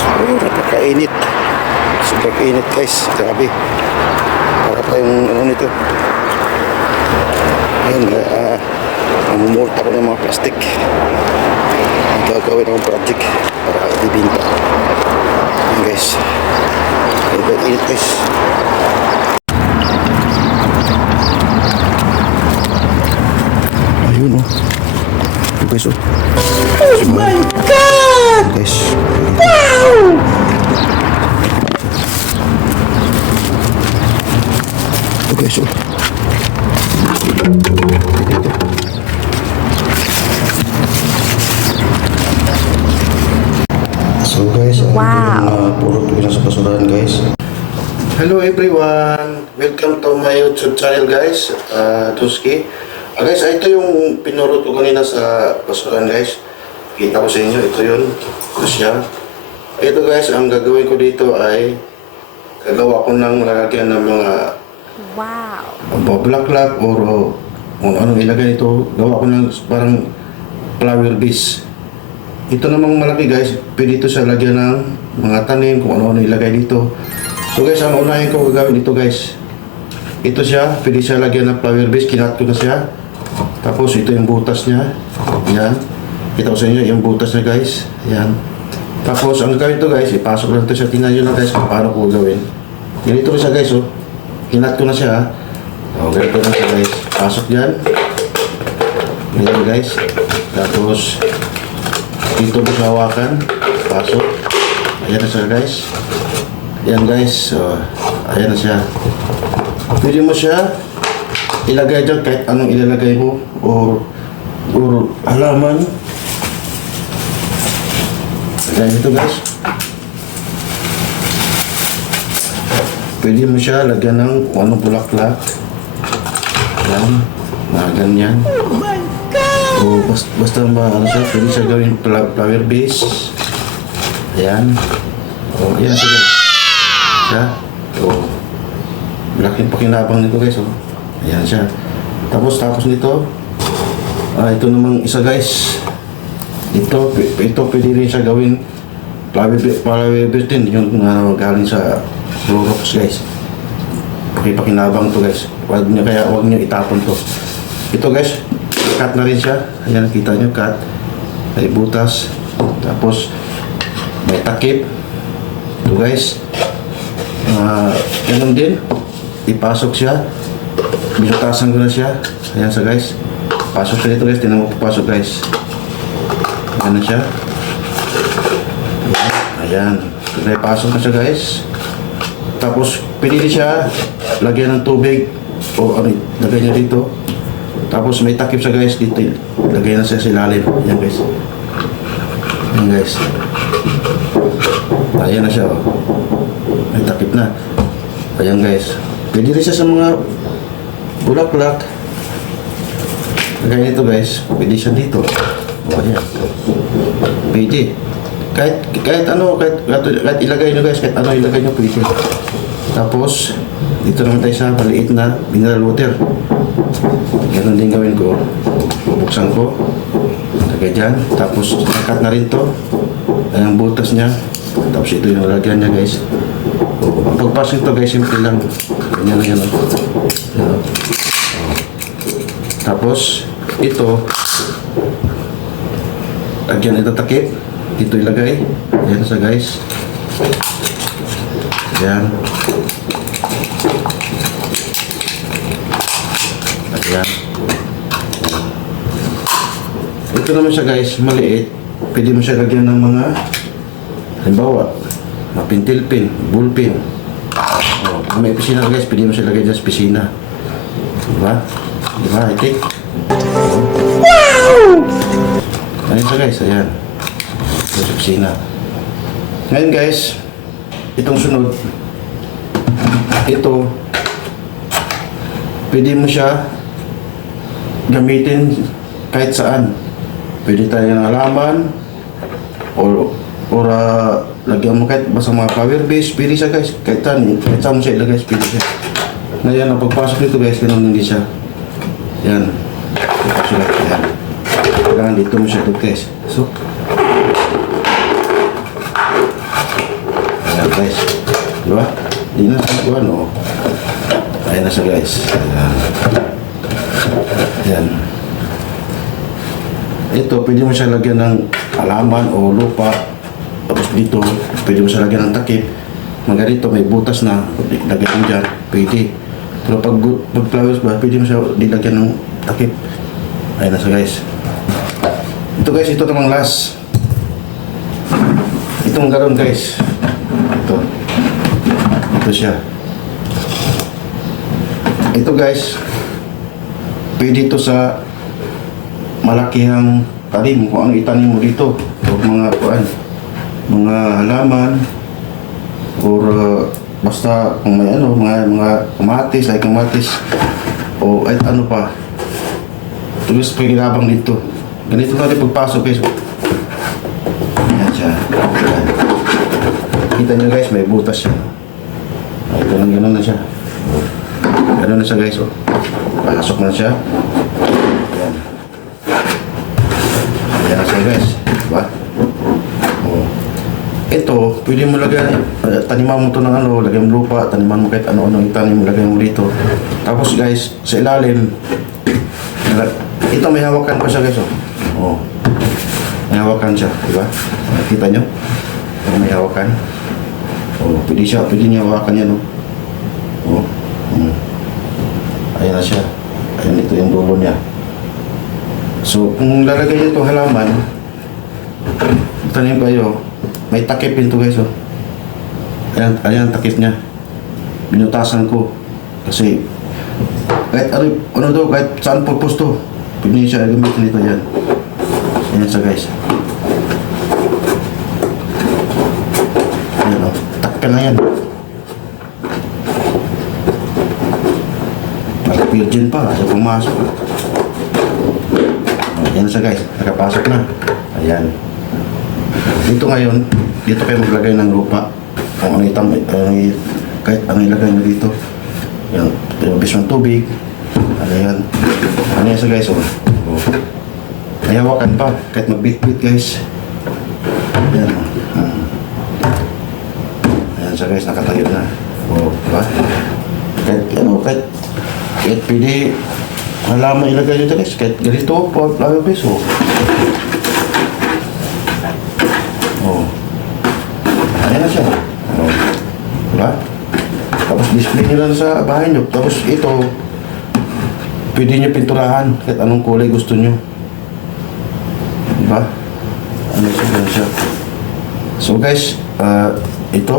Napakainit. Super init guys. Grabe. Para tayong ano nito. Ayun, mamumulta ko ng mga plastic. Gagawin akong project para ibibinta. Ayun guys. Super init guys. Ayun oh. Ayun guys oh. Oh my God! Guys. Wow! Ito guys oh. So guys, wow. Puro ito sa basurahan guys. Hello everyone! Welcome to my YouTube channel guys, Tuski. Guys, ito yung pinurot ko kanina sa basurahan guys. Kita ko sa inyo, ito yun. Ito siya. Ito guys, ang gagawin ko dito ay gagawa ko ng lalagyan ng mga bulaklak or kung anong ilagay ito. Gawa ko ng parang flower base. Ito namang malaki guys, pwede ito sa lagyan ng mga tanim, kung ano-ano ilagay dito. So guys, ang unahin ko gagawin dito guys, ito siya, pwede siya lagyan ng flower base, kinat ko na siya. Tapos ito yung butas niya, yan. Kita ko sa inyo yung butas niya guys, yan. Tapos ang gagawin ito guys, ipasok lang ito siya, tingnan nyo lang guys kung paano ko gagawin. Ganito ko siya guys, oh. Kinat ko na siya, oh, ganito na siya guys. Pasok dyan, ganyan guys. Tapos dito mo siya hawakan, pasok. Ayan na siya guys. Ayan guys, so, ayan na siya. Pwede mo siya ilagay dyan kahit anong ilalagay mo or halaman. Ayan ito guys. Pwede mo siya lagyan ng kung anong bulaklak. Ayan, mga ganyan. Oh my God! O basta ano siya, pwede siya gawin flower base. Ayan. O, ayan siya guys. Siya. O, malaking pakinabang nito guys. O, ayan siya. Tapos nito, ito namang isa guys. Ito pwede rin siya gawin flower base din. Yung galing sa Clorox guys. Pakinabang to guys. Huwag nyo itapon to. Ito guys, cut na rin siya. Ayan, kita nyo, cut. May butas. Tapos may takip. Ito guys. Ganun din. Ipasok siya. Binutasan ko na siya. Ayan sa guys. Pasok siya dito guys. Tinan mo papasok guys. Ayan na siya. Ayan. Ayan. Pasok na siya guys. Tapos pwede siya lagyan ng tubig o ano, lagay niya dito. Tapos may takip siya guys dito. Lagay na siya sa ilalim. Ayan guys. Ayan guys. Ayan na siya. Oh. May takip na. Ayan guys. Pwede rin siya sa mga bulaklak. Lagay nito guys. Pwede siya dito. O ayan. Pwede. Kahit ilagay nyo guys, kahit ano ilagay nyo pwede. Tapos dito naman tayo sa maliit na mineral water. Ganun din gawin ko. Bubuksan ko, lagay dyan. Tapos nakat na rin to. Ang butas niya. Tapos ito yung lagyan niya guys. Ang pagpasok ito guys, simple lang. Ganyan lang yan. Tapos ito, lagyan ito takip. Dito ilagay. Ayan sa guys. Ayan. Ayan. Ito naman siya guys, maliit. Pwede mo siya lagyan ng mga halimbawa, mapintilpin, bullpen. Kung may pisina guys, pwede mo siya lagay dyan sa pisina. Diba? Diba? Itik. Wow! Ayan siya guys, ayan. Sa kusina. Ngayon guys, itong sunod, ito, pwede mo siya gamitin kahit saan. Pwede tayo ng halaman or lagyan mo kahit basta mga flower base, pwede siya guys, kahit saan mo siya ilagay, pwede siya. Ngayon, ang pagpasok dito guys, ganun hindi siya. Yan. Yan. Kailangan dito mo siya ito guys. So, guys. Di ba? Di na sa kuwan, oh. Ayan na siya guys. Ayan. Ayan. Ito, pwede mo siya lagyan ng halaman o lupa. Tapos dito, pwede mo siya lagyan ng takip. Mga dito, may butas na. Lagyan mo dyan, pwede. Pero pag flowers ba, pwede mo siya dilagyan ng takip. Ayan na siya guys. Ito guys, ito namang last. Itong garon guys. Ito. Ito siya. Ito guys, pwede ito sa malakihang talim kung ano itanim mo dito. O mga kuan, mga halaman or basta kung may ano, mga kamatis, ay kamatis o ay ano pa. Tulos pa ginabang dito. Ganito na rin pagpasok guys. Ayan siya. Ayan. Kita nyo guys, may butas siya. Ay, ganun na siya. Ganun na siya guys. Oh. Pasok na siya. Ayan. Ayan na siya guys. Diba? Oh. Ito, pwede mo lagay, taniman mo ito ng ano, lagay mo lupa, taniman mo kahit ano-ano itanim mo, lagay mo dito. Tapos guys, sa ilalim, ito may hawakan pa siya guys. Oh. May hawakan siya, di ba? Kita nyo? May hawakan. Oh, pwede niya hawakan yan. Oh. Ayan na siya. Ayan, ito yung dulo niya. So, kung lalagay niyo itong halaman, tanim kayo, may takip ito guys. Oh. Ayan ang takip niya. Binutasan ko. Kasi, kahit ano daw, kahit saan purpose to, pwede niyo siya gamitin ito yan. Ayan siya guys. Ayan o, takpan na yan. Parang virgin pa, siya pumasok. Ayan siya guys, nakapasok na. Ayan. Dito ngayon, dito kayo maglagay ng lupa. Kung ano kahit ano ilagay nyo dito. Yan, pinabis ng tubig. Ano yan? Ano yan siya guys, oh. May hawakan pa, kahit magbit-bit guys. Ayan. Ayan siya guys, nakatayo na. O, diba? Kahit pwede halaman ilagay nyo guys. Kahit ganito, flower base, o. O. Ayan na siya. O. Diba? Tapos display nyo lang sa bahay nyo. Tapos ito, pwede nyo pinturahan kahit anong kulay gusto nyo. Diba? Ano siya? So guys, ito,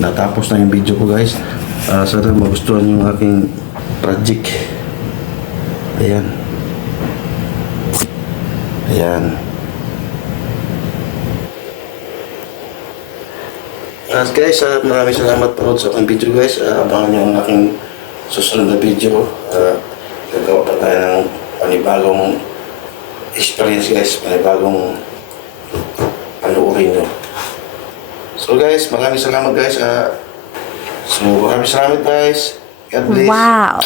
natapos na yung video ko guys. Sana magustuhan yung aking project. Ayan. Ayan. Guys, maraming salamat po sa aking video guys. Abangan nyo ang aking susunod na video. Gagawa pa tayo ng panibagong experience guys, panibagong panuorin nyo. So guys, maraming salamat guys. So maraming salamat guys. God bless. Wow!